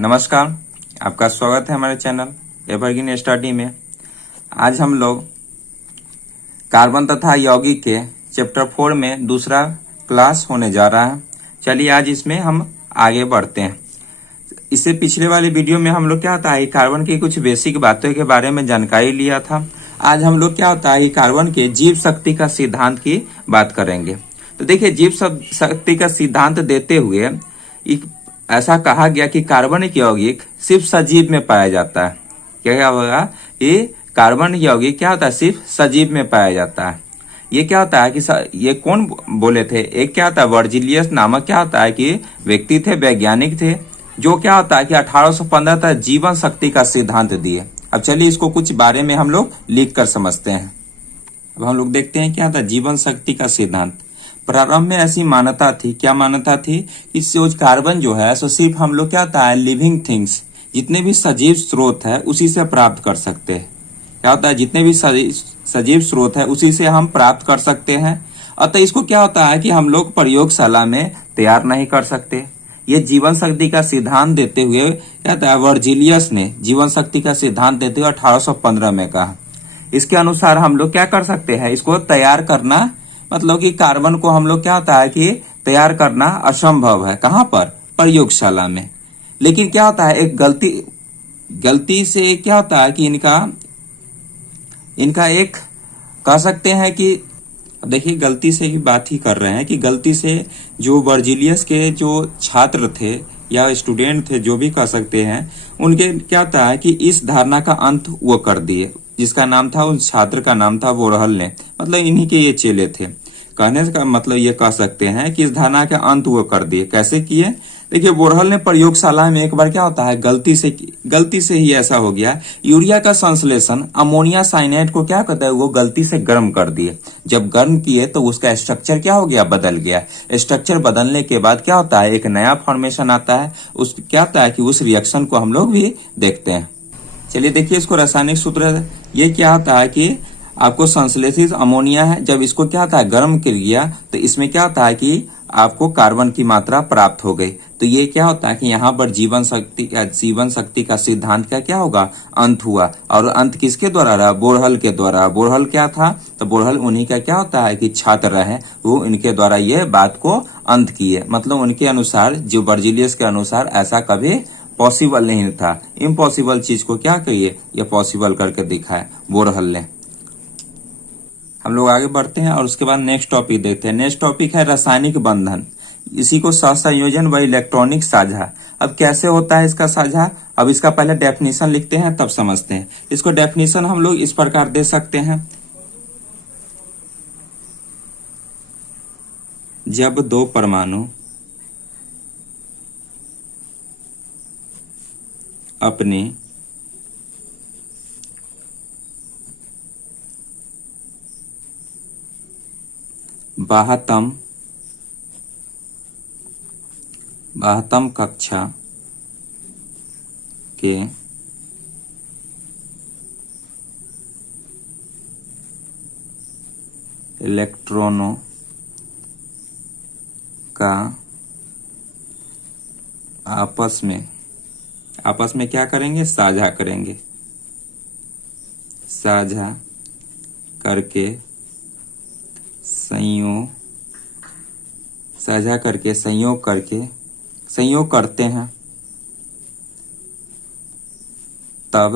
नमस्कार, आपका स्वागत है हमारे चैनल एवरग्रीन स्टडी में। आज हम लोग कार्बन तथा यौगिक के चैप्टर 4 में दूसरा क्लास होने जा रहा है। चलिए आज इसमें हम आगे बढ़ते हैं। इससे पिछले वाले वीडियो में हम लोग क्या होता है कार्बन की कुछ बेसिक बातों के बारे में जानकारी लिया था। आज हम लोग क्या होता है कार्बन के जीव शक्ति का सिद्धांत की बात करेंगे। तो देखिए, जीव शक्ति का सिद्धांत देते हुए ऐसा कहा गया कि कार्बनिक यौगिक सिर्फ सजीव में पाया जाता है। क्या होगा, ये कार्बन यौगिक क्या होता है सिर्फ सजीव में पाया जाता है। ये क्या होता है कि ये कौन बोले थे, एक क्या होता है वर्जिलियस नामक क्या होता है कि व्यक्ति थे, वैज्ञानिक थे, जो क्या होता है कि 1815 तक जीवन शक्ति का सिद्धांत दिए। अब चलिए इसको कुछ बारे में हम लोग लिख कर समझते हैं। अब हम लोग देखते हैं क्या था जीवन शक्ति का सिद्धांत। प्रारंभ में ऐसी मान्यता थी, क्या मान्यता थी कि जो कार्बन जो है सो सिर्फ हम लोग क्या होता है लिविंग थिंग्स, जितने भी सजीव स्रोत है उसी से प्राप्त कर सकते हैं। क्या होता है जितने भी सजीव स्रोत है उसी से हम प्राप्त कर सकते हैं। अतः इसको क्या होता है कि हम लोग प्रयोगशाला में तैयार नहीं कर सकते। ये जीवन शक्ति का सिद्धांत देते हुए क्या होता है वर्जिलियस ने जीवन शक्ति का सिद्धांत देते हुए 1815 में कहा। इसके अनुसार हम लोग क्या कर सकते हैं, इसको तैयार करना, मतलब कि कार्बन को हम लोग क्या होता है कि तैयार करना असंभव है। कहां पर, प्रयोगशाला में। लेकिन क्या होता है एक गलती से क्या होता है कि इनका एक कह सकते हैं कि देखिए गलती से ही बात ही कर रहे हैं कि गलती से जो वर्जिलियस के जो छात्र थे या स्टूडेंट थे, जो भी कह सकते हैं, उनके क्या होता है कि इस धारणा का अंत वो कर दिए, जिसका नाम था, उस छात्र का नाम था बोरहल ने। मतलब इन्हीं के ये चेले थे। कहने का मतलब ये कह सकते हैं कि इस धारणा का अंत वो कर दिए। कैसे किए, देखिए बोरहल ने प्रयोगशाला में एक बार क्या होता है गलती से ही ऐसा हो गया, यूरिया का संश्लेषण अमोनिया साइनाइड को क्या कहता है वो गलती से गर्म कर दिए। जब गर्म किए तो उसका स्ट्रक्चर क्या हो गया, बदल गया। स्ट्रक्चर बदलने के बाद क्या होता है एक नया फॉर्मेशन आता है। उस क्या होता है कि उस रिएक्शन को हम लोग भी देखते हैं। चलिए देखिए इसको रासायनिक सूत्र, ये क्या होता है कि आपको संश्लेषित अमोनिया है, जब इसको क्या होता है गर्म कर दिया तो इसमें क्या होता है कि आपको कार्बन की मात्रा प्राप्त हो गई। तो ये क्या होता है कि यहाँ पर जीवन शक्ति का सिद्धांत का क्या होगा, अंत हुआ। और अंत किसके द्वारा रहा, बोरहल के द्वारा। बोरहल क्या था, तो बोरहल उन्हीं का क्या होता है कि छात्र रहे, वो इनके द्वारा ये बात को अंत किए। मतलब उनके अनुसार, जो वर्जिलियस के अनुसार ऐसा कभी पॉसिबल नहीं था। इम्पॉसिबल चीज को क्या करिए, ये पॉसिबल करके दिखाया बोरहल ने। हम लोग आगे बढ़ते हैं और उसके बाद नेक्स्ट टॉपिक देखते हैं। नेक्स्ट टॉपिक है रासायनिक बंधन, इसी को सहसंयोजन व इलेक्ट्रॉनिक साझा। अब कैसे होता है इसका साझा, अब इसका पहले डेफिनेशन लिखते हैं तब समझते हैं। इसको डेफिनेशन हम लोग इस प्रकार दे सकते हैं, जब दो परमाणु अपने बाह्यतम कक्षा के इलेक्ट्रॉनों का आपस में क्या करेंगे, साझा करेंगे। साझा करके संयोग करते हैं, तब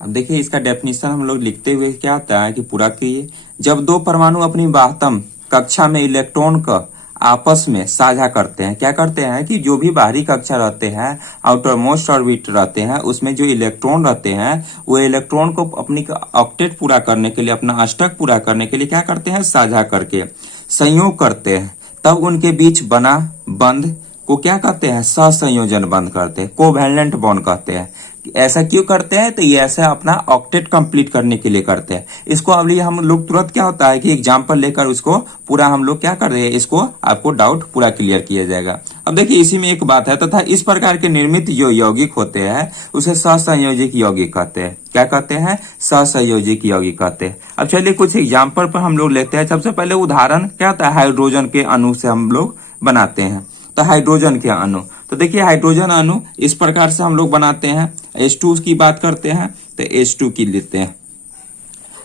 अब देखिए इसका डेफिनेशन हम लोग लिखते हुए क्या आता है कि पूरा करिए। जब दो परमाणु अपनी बाह्यतम कक्षा में इलेक्ट्रॉन का आपस में साझा करते हैं, क्या करते हैं कि जो भी बाहरी कक्षा रहते हैं, आउटर मोस्ट ऑर्बिट रहते हैं, उसमें जो इलेक्ट्रॉन रहते हैं वो इलेक्ट्रॉन को अपनी ऑक्टेट पूरा करने के लिए, अपना अष्टक पूरा करने के लिए क्या करते हैं, साझा करके संयोग करते हैं। तब उनके बीच बना बंध को क्या कहते हैं, सहसंयोजन बंध कहते हैं, कोवैलेंट बॉन्ड कहते हैं। ऐसा क्यों करते हैं, तो ये ऐसा अपना ऑक्टेट कंप्लीट करने के लिए करते हैं। इसको अब लिए हम लोग तुरंत क्या होता है कि एग्जांपल लेकर उसको पूरा हम लोग क्या कर रहे हैं, इसको आपको डाउट पूरा क्लियर किया जाएगा। अब देखिए इसी में एक बात है, तथा इस प्रकार के निर्मित जो यौगिक होते हैं उसे सहसंयोजिक यौगिक कहते हैं। क्या कहते हैं, सहसंयोजिक यौगिक कहते हैं। अब चलिए कुछ एग्जाम्पल पर हम लोग लेते हैं। सबसे पहले उदाहरण क्या होता है, हाइड्रोजन के अणु से हम लोग बनाते हैं। तो हाइड्रोजन के अणु। तो देखिए हाइड्रोजन अणु इस प्रकार से हम लोग बनाते हैं। H2 की बात करते हैं तो H2 की लेते हैं।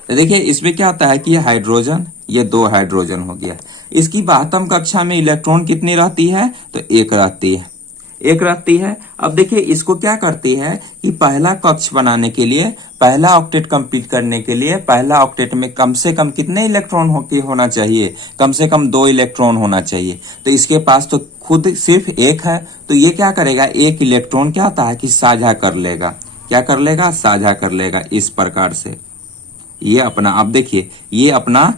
तो देखिए इसमें क्या होता है कि हाइड्रोजन, ये 2 हाइड्रोजन हो गया। इसकी बाह्यतम कक्षा में इलेक्ट्रॉन कितनी रहती है तो 1 रहती है, 1 रहती है। अब देखिए इसको क्या करती है कि पहला कक्ष बनाने के लिए, पहला ऑक्टेट कंप्लीट करने के लिए, पहला ऑक्टेट में कम से कम कितने इलेक्ट्रॉन होना चाहिए, कम से कम 2 इलेक्ट्रॉन होना चाहिए। तो इसके पास तो खुद सिर्फ 1 है, तो ये क्या करेगा, 1 इलेक्ट्रॉन क्या होता है कि साझा कर लेगा। क्या कर लेगा, साझा कर लेगा इस प्रकार से। ये अपना, अब देखिए ये अपना,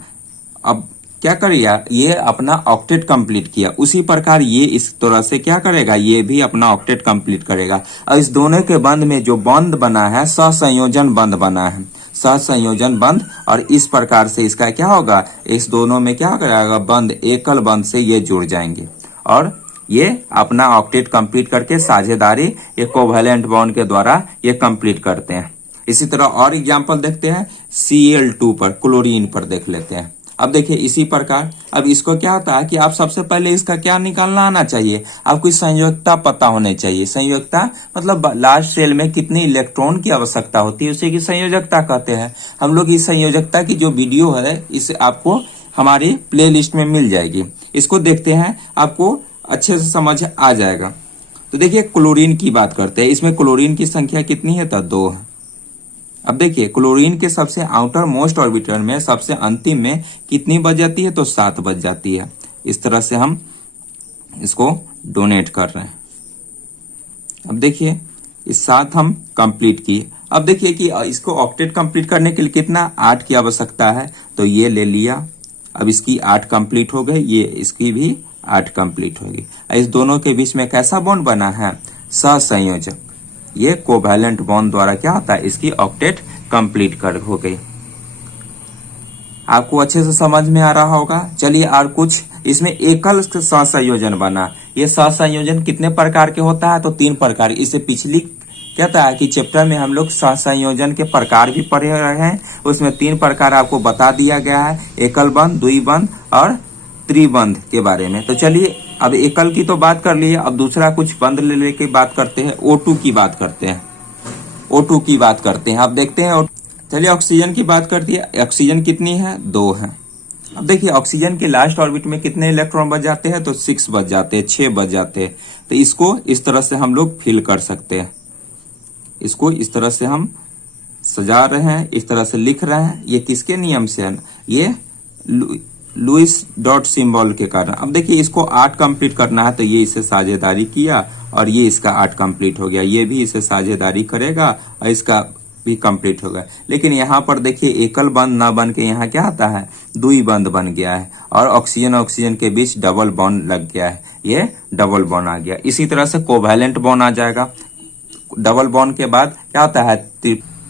अब क्या करेगा, ये अपना ऑक्टेट कंप्लीट किया। उसी प्रकार ये इस तरह से क्या करेगा, ये भी अपना ऑक्टेट कंप्लीट करेगा। और इस दोनों के बंध में जो बंध बना है, सहसंयोजन बंध बना है, सहसंयोजन बंध। और इस प्रकार से इसका क्या होगा, इस दोनों में क्या करेगा बंध, एकल बंध से ये जुड़ जाएंगे और ये अपना ऑक्टेट कंप्लीट करके साझेदारी ये कोवैलेंट बॉन्ड के द्वारा ये कंप्लीट करते हैं। इसी तरह और एग्जांपल देखते हैं Cl2 पर, क्लोरीन पर देख लेते हैं। अब देखिए इसी प्रकार, अब इसको क्या होता है कि आप सबसे पहले इसका क्या निकालना आना चाहिए, आपको संयोजकता पता होने चाहिए। संयोजकता मतलब लास्ट सेल में कितनी इलेक्ट्रॉन की आवश्यकता होती है, उसे की संयोजकता कहते हैं। हम लोग इस संयोजकता की जो वीडियो है इसे आपको हमारी प्ले लिस्ट में मिल जाएगी। इसको देखते हैं, आपको अच्छे से समझ आ जाएगा। तो देखिए क्लोरीन की बात करते हैं। इसमें क्लोरीन की संख्या कितनी है तो 2 है। अब देखिए क्लोरीन के सबसे आउटर मोस्ट ऑर्बिटल में सबसे अंतिम में कितनी बच जाती है तो 7 बच जाती है। इस तरह से हम इसको डोनेट कर रहे हैं। अब देखिए इस 7 हम कंप्लीट किए। अब देखिए कि इसको ऑक्टेट कंप्लीट करने के लिए कितना 8 की आवश्यकता है, तो ये ले लिया। अब इसकी 8 कंप्लीट हो गई, ये इसकी भी 8 कंप्लीट होगी। इस दोनों के बीच में कैसा बॉन्ड बना है, सहसंयोजक। ये कोवैलेंट बॉन्ड द्वारा क्या होता है, इसकी ऑक्टेट कंप्लीट कर हो गई। आपको अच्छे से समझ में आ रहा होगा। चलिए और कुछ, इसमें एकल सहसंयोजन बना। ये सहसंयोजन कितने प्रकार के होता है तो 3 प्रकार। इससे पिछली कहता है कि चैप्टर में हम लोग सहसंयोजन के प्रकार भी पढ़े रहे हैं, उसमें 3 प्रकार आपको बता दिया गया है, एकल बंध, द्विबंध और त्रिबंध के बारे में। तो चलिए अब एकल की तो बात कर लिए, अब दूसरा कुछ बंध ले के बात करते हैं। O2 की बात करते हैं, O2 की बात करते हैं। अब देखते हैं, चलिए ऑक्सीजन की बात करती है। ऑक्सीजन कितनी है, 2 है। अब देखिए ऑक्सीजन के लास्ट ऑर्बिट में कितने इलेक्ट्रॉन बच जाते हैं तो 6 बच जाते हैं, 6 बच जाते हैं। तो इसको इस तरह से हम लोग फिल कर सकते हैं। इसको इस तरह से हम सजा रहे हैं, इस तरह से लिख रहे हैं। ये किसके नियम से है, ये लुईस डॉट सिंबल के कारण। अब देखिए इसको 8 कंप्लीट करना है, तो ये इसे साझेदारी किया और ये इसका 8 कंप्लीट हो गया। ये भी इसे साझेदारी करेगा और इसका भी कंप्लीट होगा। लेकिन यहाँ पर देखिए एकल बंध ना बन के यहाँ क्या आता है, द्विबंध बन गया है और ऑक्सीजन के बीच डबल बॉन्ड लग गया है, ये डबल बॉन्ड आ गया। इसी तरह से कोवैलेंट बॉन्ड आ जाएगा। डबल बॉन्ड के बाद क्या होता है,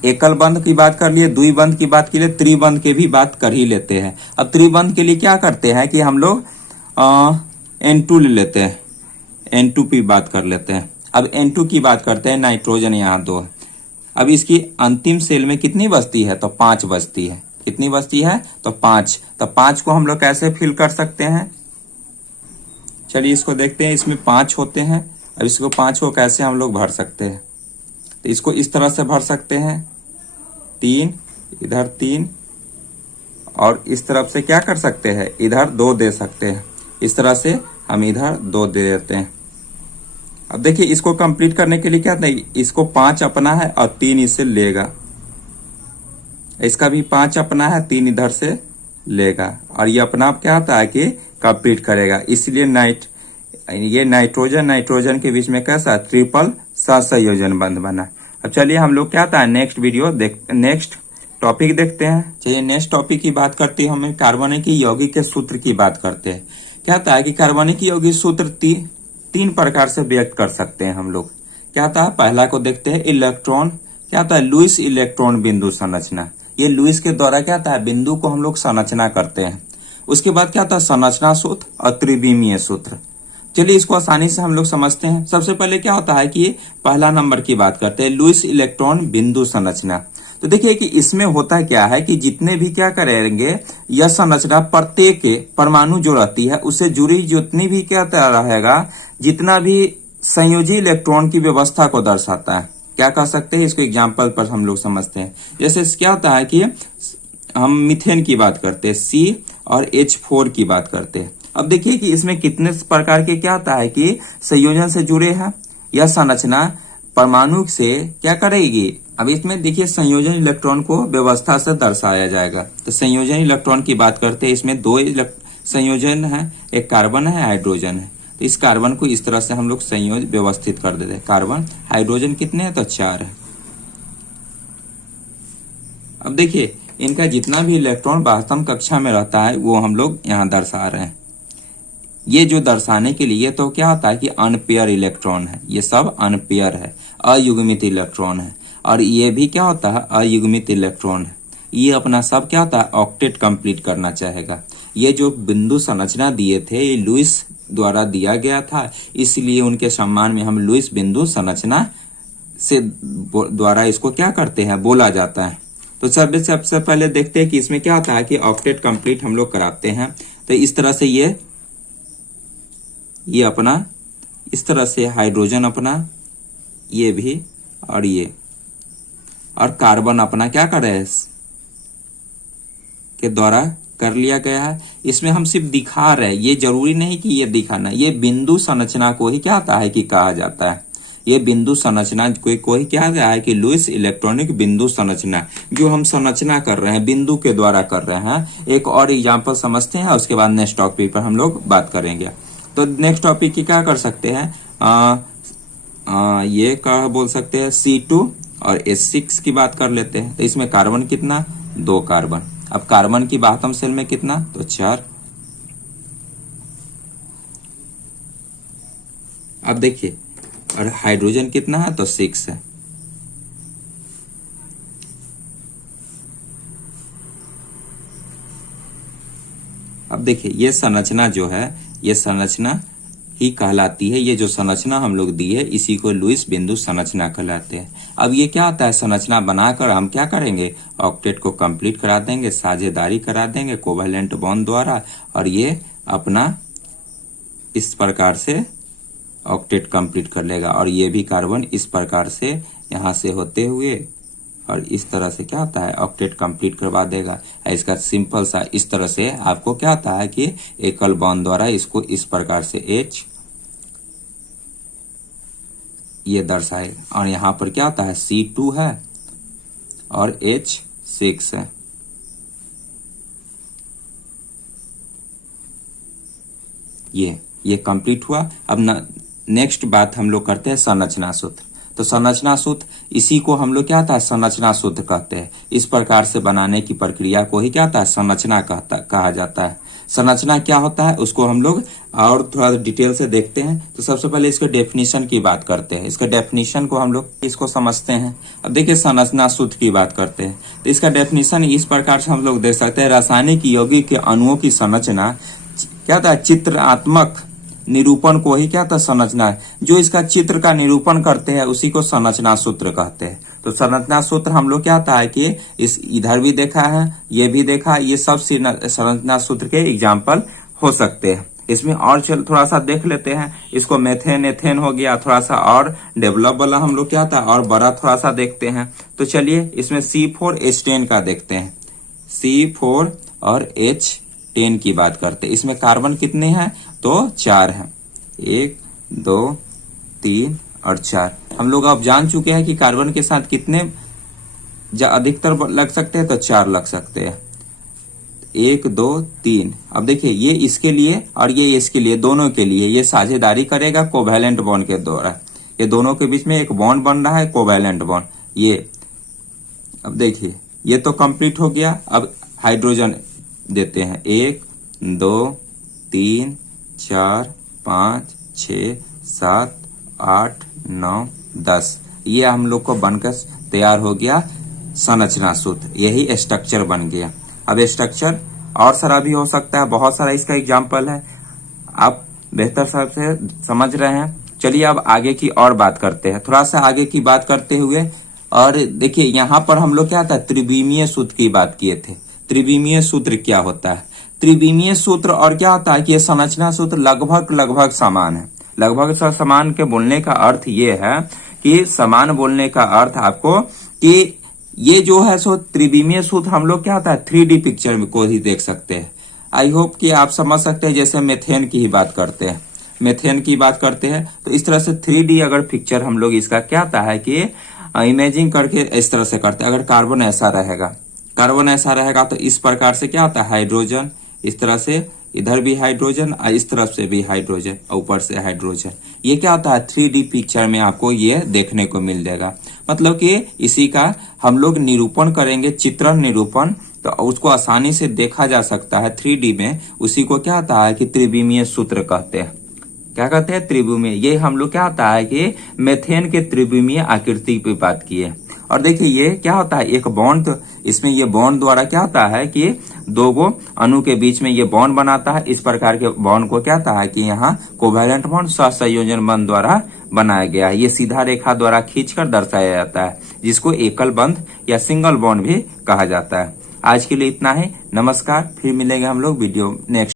एकल बंध की बात कर लिए, द्विबंध की बात के लिए, त्रिबंध के भी बात कर ही लेते हैं। अब त्रिबंध के लिए क्या करते हैं कि हम लोग N2 ले लेते हैं, N2 की बात कर लेते हैं। अब N2 की बात करते हैं, नाइट्रोजन यहाँ 2 है। अब इसकी अंतिम सेल में कितनी बचती है तो 5 बचती है। कितनी बचती है तो 5। तो 5 को हम लोग कैसे फिल कर सकते हैं, चलिए इसको देखते हैं। इसमें 5 होते हैं। अब इसको 5 को कैसे हम लोग भर सकते हैं, तो इसको इस तरह से भर सकते हैं, 3 इधर 3 और इस तरफ से क्या कर सकते हैं, इधर 2 दे सकते हैं। इस तरह से हम इधर 2 दे देते हैं। अब देखिए इसको कंप्लीट करने के लिए क्या नहीं, इसको 5 अपना है और 3 इससे लेगा। इसका भी 5 अपना है, 3 इधर से लेगा और ये अपना आप क्या होता है कि कंप्लीट करेगा। इसलिए ये नाइट्रोजन के बीच में कैसा ट्रिपल सहसंयोजन बंध बना। अब चलिए हम लोग क्या था नेक्स्ट टॉपिक देखते हैं। चलिए नेक्स्ट टॉपिक की बात करते हैं, हमें कार्बनिक यौगिक के सूत्र की बात करते हैं। क्या था कि कार्बनिक यौगिक सूत्र 3 प्रकार से व्यक्त कर सकते हैं हम लोग। क्या था, पहला को देखते हैं, इलेक्ट्रॉन। क्या था, लुईस इलेक्ट्रॉन बिंदु संरचना। ये लुईस के द्वारा क्या था, बिंदु को हम लोग संरचना करते हैं। उसके बाद क्या था, संरचना सूत्र और त्रिविमीय सूत्र। चलिए इसको आसानी से हम लोग समझते हैं। सबसे पहले क्या होता है कि पहला नंबर की बात करते हैं, लुईस इलेक्ट्रॉन बिंदु संरचना। तो देखिए कि इसमें होता क्या है कि जितने भी क्या करेंगे, यह संरचना प्रत्येक परमाणु जो रहती है उससे जुड़ी जितनी भी क्या रहेगा, जितना भी संयोजी इलेक्ट्रॉन की व्यवस्था को दर्शाता है। क्या कह सकते हैं, इसको एग्जाम्पल पर हम लोग समझते हैं। जैसे क्या होता है कि हम मीथेन की बात करते हैं, C और H4 की बात करते हैं। अब देखिए कि इसमें कितने प्रकार के क्या होता है कि संयोजन से जुड़े हैं। यह संरचना परमाणु से क्या करेगी, अब इसमें देखिए संयोजन इलेक्ट्रॉन को व्यवस्था से दर्शाया जाएगा। तो संयोजन इलेक्ट्रॉन की बात करते हैं, इसमें दो संयोजन है, एक कार्बन है, हाइड्रोजन है। तो इस कार्बन को इस तरह से हम लोग संयोज व्यवस्थित कर देते हैं। कार्बन, हाइड्रोजन कितने हैं, तो 4 है। अब देखिए इनका जितना भी इलेक्ट्रॉन वास्तव कक्षा में रहता है वो हम लोग यहाँ दर्शा रहे हैं। ये जो दर्शाने के लिए तो क्या होता है कि अनपेयर इलेक्ट्रॉन है, ये सब अनपेयर है, अयुग्मित इलेक्ट्रॉन है। और ये भी क्या होता है, अयुग्मित इलेक्ट्रॉन है। ये अपना सब क्या होता है, ऑक्टेट कंप्लीट करना चाहेगा। ये जो बिंदु संरचना दिए थे ये लुईस द्वारा दिया गया था, इसलिए उनके सम्मान में हम लुईस बिंदु संरचना से द्वारा इसको क्या करते हैं, बोला जाता है। तो सबसे पहले देखते हैं कि इसमें क्या होता है कि ऑक्टेट कंप्लीट हम लोग कराते हैं। तो इस तरह से ये अपना इस तरह से हाइड्रोजन अपना, ये भी और ये, और कार्बन अपना क्या कर रहे हैं के द्वारा कर लिया गया है। इसमें हम सिर्फ दिखा रहे हैं, ये जरूरी नहीं कि ये दिखाना, ये बिंदु संरचना को ही क्या आता है कि कहा जाता है। ये बिंदु संरचना कोई क्या है कि लुईस इलेक्ट्रॉनिक बिंदु संरचना, जो हम संरचना कर रहे हैं बिंदु के द्वारा कर रहे हैं। एक और एग्जांपल समझते हैं, उसके बाद नेक्स्ट टॉपिक पर हम लोग बात करेंगे। तो नेक्स्ट टॉपिक की क्या कर सकते हैं, ये क्या बोल सकते हैं, C2 और H6 की बात कर लेते हैं। तो इसमें कार्बन कितना, 2 कार्बन। अब कार्बन की बातम सेल में कितना, तो 4। अब देखिए और हाइड्रोजन कितना है, तो 6 है। अब देखिए ये संरचना जो है, ये संरचना ही कहलाती है। ये जो संरचना हम लोग दी है इसी को लुईस बिंदु संरचना कहलाते हैं। अब ये क्या होता है, संरचना बनाकर हम क्या करेंगे, ऑक्टेट को कंप्लीट करा देंगे, साझेदारी करा देंगे कोवैलेंट बॉन्ड द्वारा, और ये अपना इस प्रकार से ऑक्टेट कंप्लीट कर लेगा। और ये भी कार्बन इस प्रकार से यहाँ से होते हुए और इस तरह से क्या होता है, ऑक्टेट कंप्लीट करवा देगा। इसका सिंपल सा इस तरह से आपको क्या होता है कि एकल बॉन्ड द्वारा इसको इस प्रकार से H ये दर्शाए, और यहाँ पर क्या होता है, C2 है और H6 है। ये कंप्लीट हुआ। अब नेक्स्ट बात हम लोग करते हैं संरचना सूत्र। तो संरचना सूत्र, इसी को हम लोग क्या होता है, संरचना सूत्र कहते हैं। इस प्रकार से बनाने की प्रक्रिया को ही क्या होता है, संरचना कहा जाता है। संरचना क्या होता है उसको हम लोग और थोड़ा डिटेल से देखते हैं। तो सबसे पहले इसके डेफिनेशन की बात करते हैं। इसके डेफिनेशन को हम लोग इसको समझते हैं। अब देखिए संरचना सूत्र की बात करते हैं। तो इसका डेफिनेशन इस प्रकार से हम लोग देख सकते हैं, रासायनिक यौगिक के अणुओं की संरचना क्या होता है, चित्रात्मक निरूपण को ही क्या था, संरचना है। जो इसका चित्र का निरूपण करते हैं उसी को संरचना सूत्र कहते हैं। तो संरचना सूत्र हम लोग क्या था है कि इस इधर भी देखा है, ये भी देखा, ये सब संरचना सूत्र के एग्जाम्पल हो सकते हैं। इसमें और थोड़ा सा देख लेते हैं। इसको मेथेन एथेन हो गया, थोड़ा सा और डेवलप वाला हम लोग क्या था और बड़ा थोड़ा सा देखते हैं। तो चलिए इसमें C4H10 का देखते हैं। C4 और H10 की बात करते हैं। इसमें कार्बन कितने हैं, तो 4 है, 1 2 3 और 4। हम लोग अब जान चुके हैं कि कार्बन के साथ कितने अधिकतर लग सकते हैं, तो 4 लग सकते हैं, 1 2 3। अब देखिए ये इसके लिए और ये इसके लिए, दोनों के लिए ये साझेदारी करेगा कोवैलेंट बॉन्ड के द्वारा। ये दोनों के बीच में एक बॉन्ड बन रहा है, कोवैलेंट बॉन्ड। ये अब देखिए ये तो कंप्लीट हो गया। अब हाइड्रोजन देते हैं, 1 2 3 4 5 6 7 8 9 10। ये हम लोग को बनकर तैयार हो गया संरचना सूत्र। यही स्ट्रक्चर बन गया। अब स्ट्रक्चर और सारा भी हो सकता है, बहुत सारा इसका एग्जाम्पल है, आप बेहतर से समझ रहे हैं। चलिए अब आगे की और बात करते हैं। थोड़ा सा आगे की बात करते हुए और देखिए यहाँ पर हम लोग क्या था, त्रिविमीय सूत्र की बात किए थे। त्रिविमीय सूत्र क्या होता है? त्रिविमीय सूत्र और क्या होता है कि ये संरचना सूत्र लगभग लगभग समान है। लगभग समान के बोलने का अर्थ ये है कि समान बोलने का अर्थ आपको कि ये जो है सो त्रिविमीय सूत्र हम लोग क्या होता है 3D पिक्चर में को ही देख सकते हैं। आई होप कि आप समझ सकते हैं। जैसे मेथेन की ही बात करते हैं, मेथेन की बात करते हैं तो इस तरह से 3D अगर पिक्चर हम लोग इसका क्या आता है कि इमेजिंग करके इस तरह से करते हैं। अगर कार्बन ऐसा रहेगा, कार्बन ऐसा रहेगा तो इस प्रकार से क्या आता है हाइड्रोजन, इस तरह से इधर भी हाइड्रोजन और इस तरफ से भी हाइड्रोजन और ऊपर से हाइड्रोजन। ये क्या होता है 3D पिक्चर में आपको ये देखने को मिल जाएगा। मतलब कि इसी का हम लोग निरूपण करेंगे, चित्रण निरूपण, तो उसको आसानी से देखा जा सकता है 3D में। उसी को क्या होता है कि त्रिविमीय सूत्र कहते हैं। क्या कहते हैं? त्रिविमीय। ये हम लोग क्या होता है कि मेथेन के त्रिविमीय आकृति पे बात किए। और देखिए ये क्या होता है, एक बॉन्ड, इसमें ये बॉन्ड द्वारा क्या होता है कि दो गो अणु के बीच में ये बॉन्ड बनाता है। इस प्रकार के बॉन्ड को क्या होता है कि यहाँ कोवैलेंट बॉन्ड सहसंयोजन बंध द्वारा बनाया गया है। ये सीधा रेखा द्वारा खींचकर दर्शाया जाता है, जिसको एकल बंध या सिंगल बॉन्ड भी कहा जाता है। आज के लिए इतना ही। नमस्कार, फिर मिलेंगे हम लोग वीडियो नेक्स्ट।